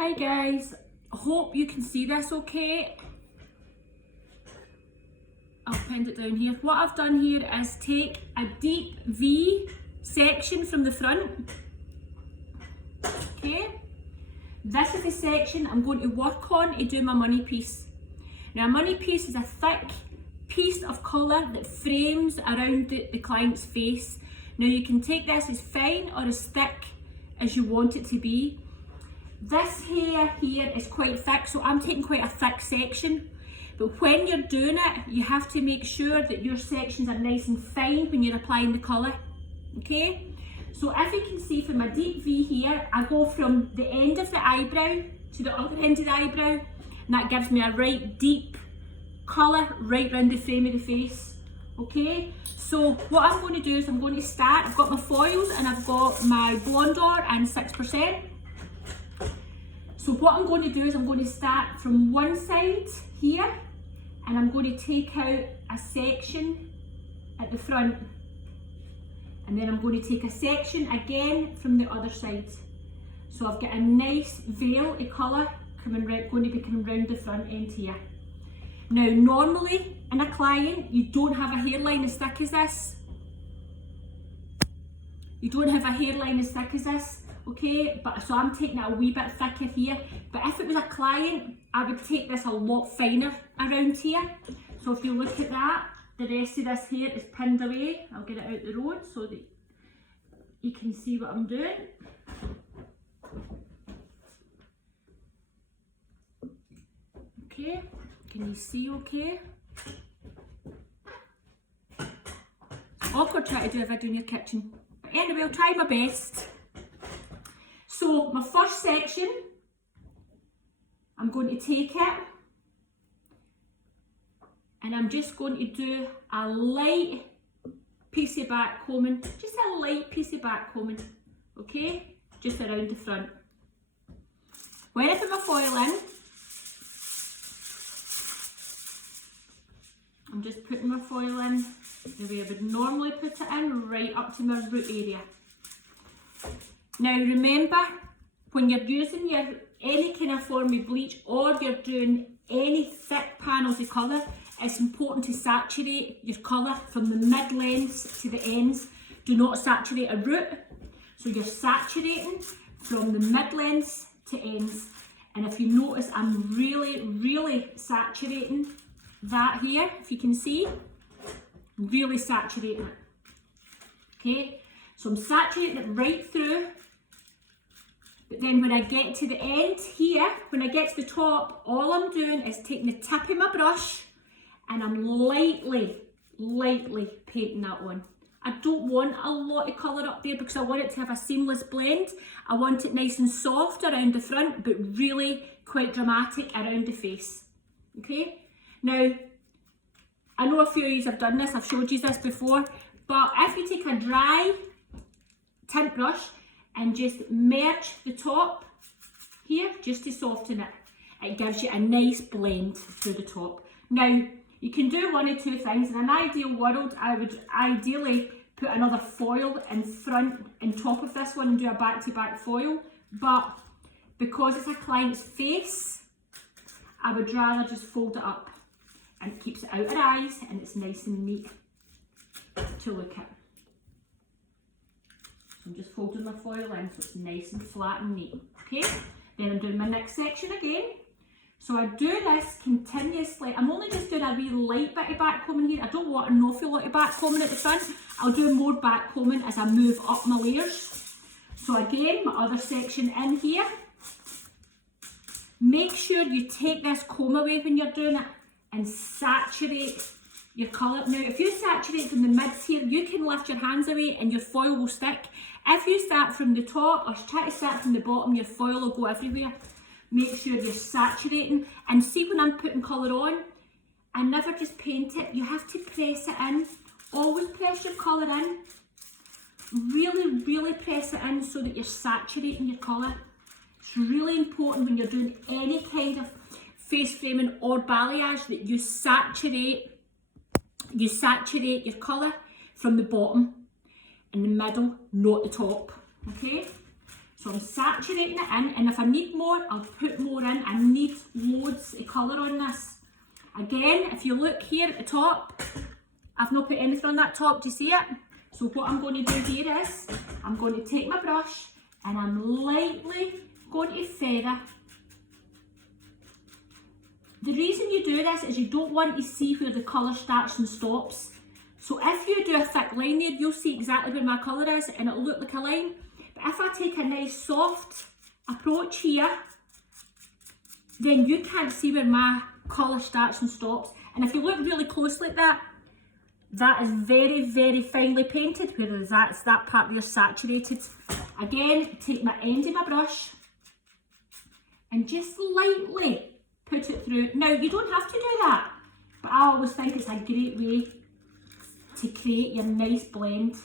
Hi guys, hope you can see this okay. I'll pin it down here. What I've done here is take a deep V section from the front. Okay, this is the section I'm going to work on to do my money piece. Now a money piece is a thick piece of colour that frames around the client's face. Now you can take this as fine or as thick as you want it to be. This hair here is quite thick, so I'm taking quite a thick section. But when you're doing it, you have to make sure that your sections are nice and fine when you're applying the colour. Okay? So if you can see from my deep V here, I go from the end of the eyebrow to the other end of the eyebrow, and that gives me a right deep colour right round the frame of the face. Okay? So what I'm going to do is I'm going to start, I've got my foils and I've got my Blondor and 6%. So what I'm going to do is I'm going to start from one side here and I'm going to take out a section at the front, and then I'm going to take a section again from the other side. So I've got a nice veil of colour going to be coming round the front end here. Now normally in a client you don't have a hairline as thick as this. You don't have a hairline as thick as this. Okay, but so I'm taking it a wee bit thicker here, but if it was a client, I would take this a lot finer around here. So if you look at that, the rest of this hair is pinned away. I'll get it out the road so that you can see what I'm doing. Okay, can you see okay? It's awkward trying to do a video in your kitchen, but anyway, I'll try my best. So my first section, I'm going to take it and I'm just going to do a light piece of back combing, just a light piece of back combing, okay, just around the front. When I put my foil in, I'm just putting my foil in the way I would normally put it in, right up to my root area. Now remember, when you're using any kind of form of bleach or you're doing any thick panels of colour, it's important to saturate your colour from the mid-lengths to the ends. Do not saturate a root. So you're saturating from the mid-lengths to ends. And if you notice, I'm really saturating that here, if you can see, really saturating it. Okay, so I'm saturating it right through. But then when I get to the end here, when I get to the top, all I'm doing is taking the tip of my brush and I'm lightly painting that on. I don't want a lot of colour up there because I want it to have a seamless blend. I want it nice and soft around the front, but really quite dramatic around the face. Okay? Now, I know a few of you have done this, I've showed you this before, but if you take a dry tint brush and just merge the top here, just to soften it, it gives you a nice blend through the top. Now, you can do one of two things. In an ideal world, I would ideally put another foil in front and top of this one and do a back-to-back foil, but because it's a client's face, I would rather just fold it up, and it keeps it out of their eyes and it's nice and neat to look at. I'm just folding my foil in so it's nice and flat and neat. Okay, then I'm doing my next section again. So I do this continuously. I'm only just doing a wee light bit of back combing here. I don't want an awful lot of back combing at the front. I'll do more back combing as I move up my layers. So again, my other section in here. Make sure you take this comb away when you're doing it and saturate your colour. Now, if you saturate from the mids here, you can lift your hands away and your foil will stick. If you start from the top or try to start from the bottom, your foil will go everywhere. Make sure you're saturating. And see, when I'm putting colour on, I never just paint it. You have to press it in. Always press your colour in. Really press it in so that you're saturating your colour. It's really important when you're doing any kind of face framing or balayage that you saturate your colour from the bottom, in the middle, not the top. Okay, so So I'm saturating it in, and if I need more, I'll put more in. I need loads of colour on this. Again, if you look here at the top, I've not put anything on that top, do you see it? So what I'm going to do here is, I'm going to take my brush and I'm lightly going to feather. The reason you do this is you don't want to see where the colour starts and stops. So if you do a thick line there, you'll see exactly where my colour is and it'll look like a line. But if I take a nice soft approach here, then you can't see where my colour starts and stops. And if you look really closely at that, that is very, very finely painted, whereas that part there saturated. Again, take my end of my brush and just lightly put it through. Now, you don't have to do that, but I always think it's a great way to create your nice blend.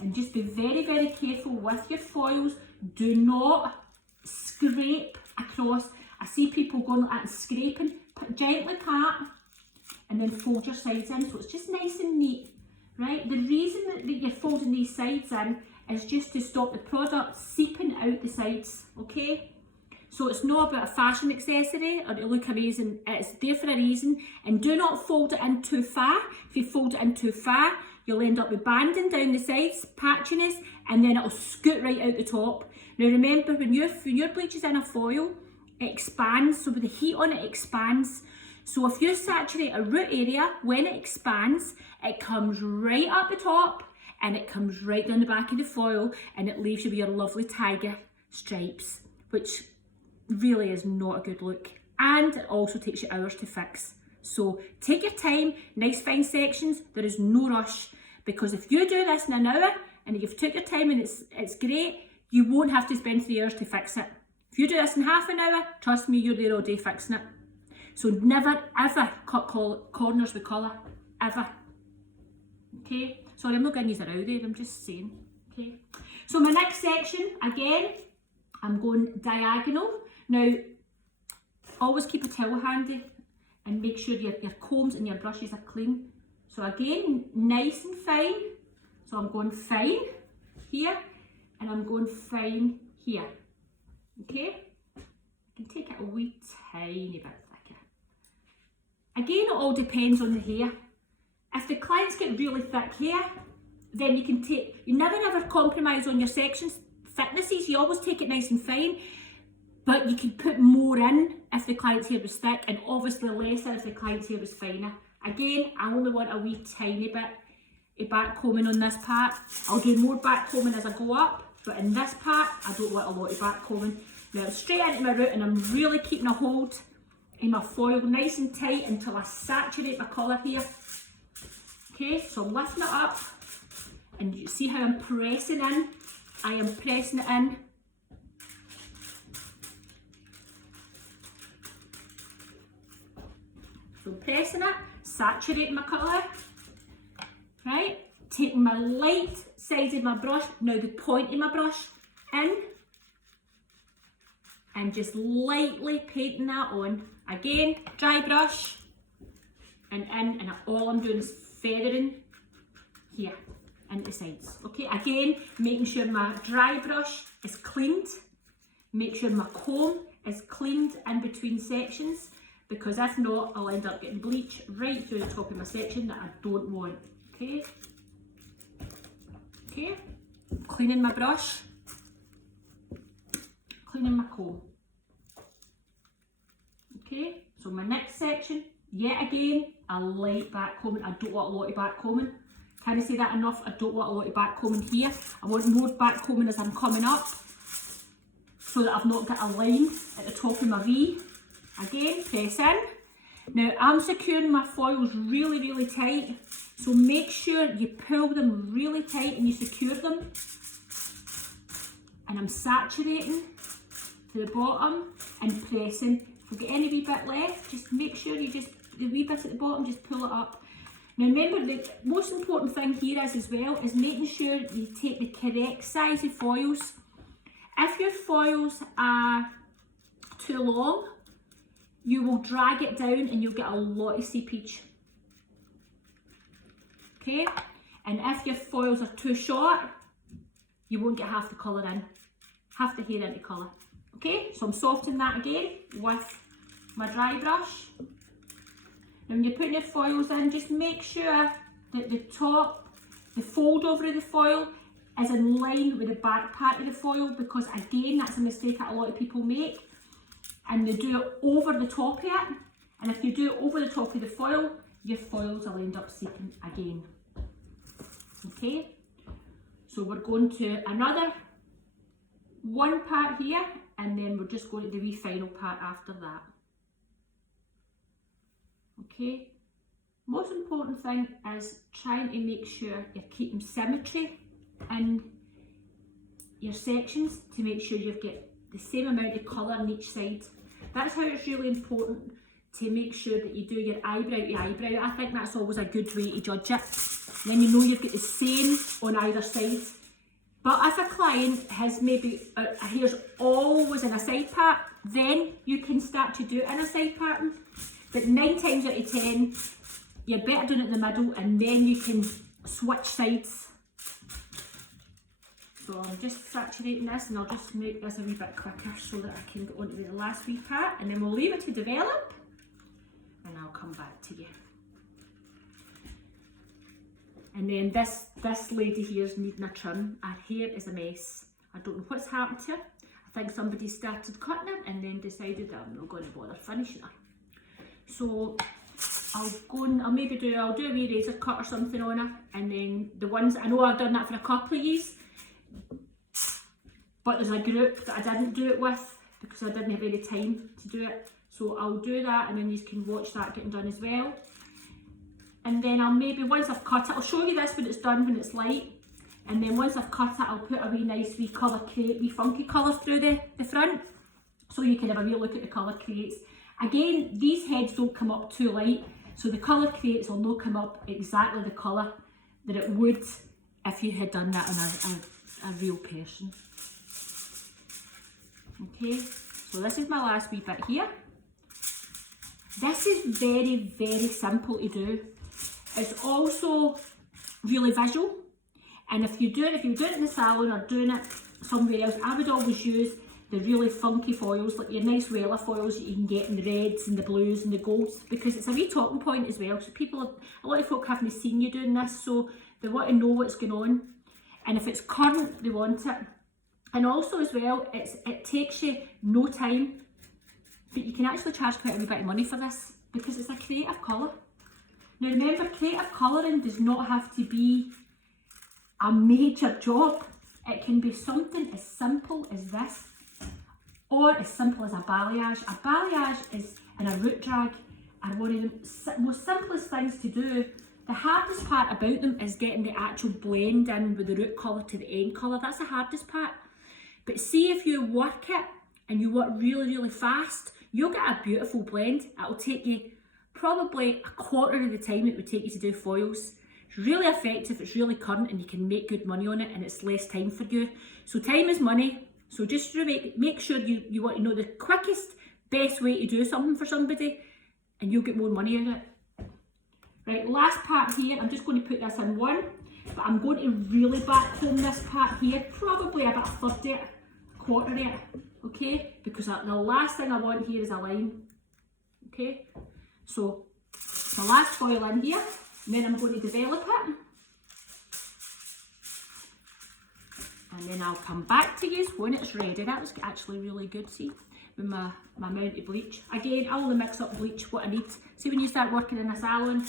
And just be very, very careful with your foils. Do not scrape across. I see people going like that and scraping. Gently pat and then fold your sides in, so it's just nice and neat, right? The reason that you're folding these sides in is just to stop the product seeping out the sides, okay? So it's not about a fashion accessory or to look amazing, it's there for a reason. And do not fold it in too far. If you fold it in too far, you'll end up with banding down the sides, patchiness, and then it'll scoot right out the top. Now remember, when your bleach is in a foil, it expands, so with the heat on it expands. So if you saturate a root area, when it expands, it comes right up the top and it comes right down the back of the foil and it leaves you with your lovely tiger stripes, which really is not a good look. And it also takes you hours to fix. So take your time, nice fine sections, there is no rush, because if you do this in an hour and you've took your time and it's great, you won't have to spend 3 hours to fix it. If you do this in half an hour, trust me, you're there all day fixing it. So never ever cut corners with colour, ever. Okay, sorry, I'm not getting these around there, I'm just saying. Okay, so my next section, again, I'm going diagonal. Now, always keep a towel handy and make sure your combs and your brushes are clean. So again, nice and fine. So I'm going fine here and I'm going fine here. Okay, I can take it a wee tiny bit thicker. Again, it all depends on the hair. If the clients get really thick hair, then you never ever compromise on your sections thicknesses. You always take it nice and fine, but you can put more in if the client's hair was thick, and obviously lesser if the client's hair was finer. Again, I only want a wee tiny bit of back combing on this part. I'll do more back combing as I go up, but in this part, I don't want a lot of back combing. Now I'm straight into my root and I'm really keeping a hold in my foil nice and tight until I saturate my colour here. Okay, so I'm lifting it up and you see how I'm pressing in? I am pressing it in. So pressing it, saturating my colour, right? Taking my light side of my brush, now the point of my brush, in, and just lightly painting that on. Again, dry brush, and in, and all I'm doing is feathering here, into the sides. Okay, again, making sure my dry brush is cleaned, make sure my comb is cleaned in between sections, because if not, I'll end up getting bleach right through the top of my section that I don't want. Okay, okay, cleaning my brush, cleaning my comb. Okay, so my next section, yet again, a light back combing. I don't want a lot of back combing. Can I say that enough? I don't want a lot of back combing here. I want more back combing as I'm coming up, so that I've not got a line at the top of my V. Again, press in. Now I'm securing my foils really, really tight, so make sure you pull them really tight and you secure them. And I'm saturating to the bottom and pressing. If we get any wee bit left, just make sure you the wee bit at the bottom, just pull it up. Now remember, the most important thing here is as well, is making sure you take the correct size of foils. If your foils are too long, you will drag it down and you'll get a lot of seepage. Okay, and if your foils are too short, you won't get half the colour in. half the hair into colour. Okay, so I'm softening that again with my dry brush. Now when you're putting your foils in, just make sure that the top, the fold over of the foil is in line with the back part of the foil, because again, that's a mistake that a lot of people make, and they do it over the top of it, and if you do it over the top of the foil, your foils will end up seeping again. Okay, so we're going to another one part here, and then we're just going to the wee final part after that. Okay, most important thing is trying to make sure you're keeping symmetry in your sections to make sure you've got the same amount of colour on each side. That's how it's really important to make sure that you do your eyebrow to eyebrow. I think that's always a good way to judge it. Then you know you've got the same on either side. But if a client has maybe hair's always in a side part, then you can start to do it in a side pattern. But 9 times out of 10, you're better doing it in the middle, and then you can switch sides. So I'm just saturating this, and I'll just make this a wee bit quicker so that I can go on to the last wee part, and then we'll leave it to develop, and I'll come back to you. And then this lady here's needing a trim. Her hair is a mess. I don't know what's happened to her. I think somebody started cutting her and then decided that I'm not going to bother finishing her. So I'll do a wee razor cut or something on her, and then the ones, I know I've done that for a couple of years, but there's a group that I didn't do it with because I didn't have any time to do it. So I'll do that, and then you can watch that getting done as well. And then I'll maybe, once I've cut it, I'll show you this when it's done, when it's light. And then once I've cut it, I'll put a wee nice wee colour create, wee funky colour through the front, so you can have a wee look at the colour creates. Again, these heads don't come up too light, so the colour creates will not come up exactly the colour that it would if you had done that on a real person. Okay, so this is my last wee bit here. This is very, very simple to do. It's also really visual, and if you're doing it in the salon or doing it somewhere else, I would always use the really funky foils, like your nice Wella foils that you can get in the reds and the blues and the golds, because it's a wee talking point as well. So a lot of folk haven't seen you doing this, so they want to know what's going on, and if it's current, they want it. And also as well, it takes you no time, but you can actually charge quite a wee bit of money for this because it's a creative colour. Now remember, creative colouring does not have to be a major job. It can be something as simple as this, or as simple as a balayage. A balayage and a root drag are one of the most simplest things to do. The hardest part about them is getting the actual blend in with the root colour to the end colour. That's the hardest part. But see, if you work it and you work really, really fast, you'll get a beautiful blend. It'll take you probably a quarter of the time it would take you to do foils. It's really effective, it's really current, and you can make good money on it, and it's less time for you. So time is money. So just make sure you want to know the quickest, best way to do something for somebody, and you'll get more money out of it. Right, last part here, I'm just going to put this in one, but I'm going to really back home this part here, probably about a third of it, a quarter of it, okay? Because the last thing I want here is a line, okay? So the last foil in here, and then I'm going to develop it. And then I'll come back to you when it's ready. That was actually really good, see, with my amount of bleach. Again, I only mix up bleach what I need. See, when you start working in a salon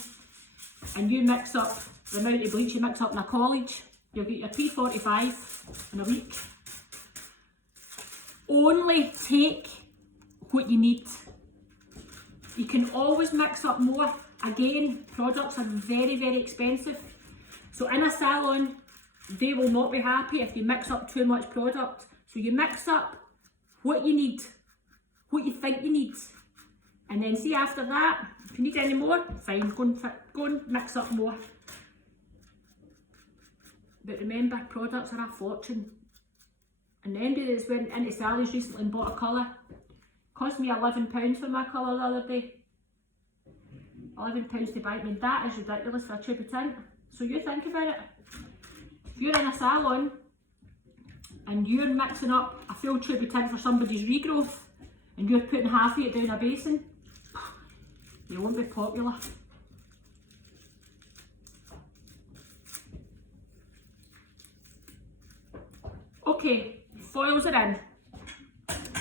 and you mix up the amount of bleach you mix up in a college, you'll get your P45 in a week. Only take what you need. You can always mix up more. Again, products are very, very expensive. So in a salon, they will not be happy if you mix up too much product. So you mix up what you need, what you think you need. And then see, after that, if you need any more, fine, go and mix up more. But remember, products are a fortune. And the MD that's went into Sally's recently and bought a colour. Cost me £11 for my colour the other day. £11 to buy it. I mean, that is ridiculous for a tube of tint. So you think about it. If you're in a salon and you're mixing up a full tube of tint for somebody's regrowth and you're putting half of it down a basin, you won't be popular. Okay, foils are in.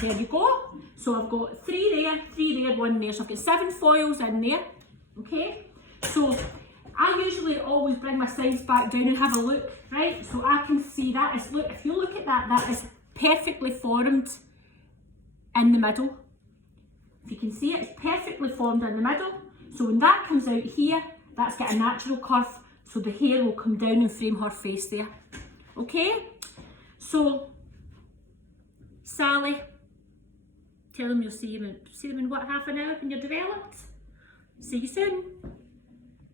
There you go. So I've got 3 there, 1 there. So I've got 7 foils in there. Okay, so I usually always bring my sides back down and have a look, right? So I can see that is, look, if you look at that, that is perfectly formed in the middle. If you can see it, it's perfectly formed in the middle. So when that comes out here, that's got a natural curve, so the hair will come down and frame her face there. Okay, so Sally, tell them you'll see them in what, half an hour when you're developed? See you soon.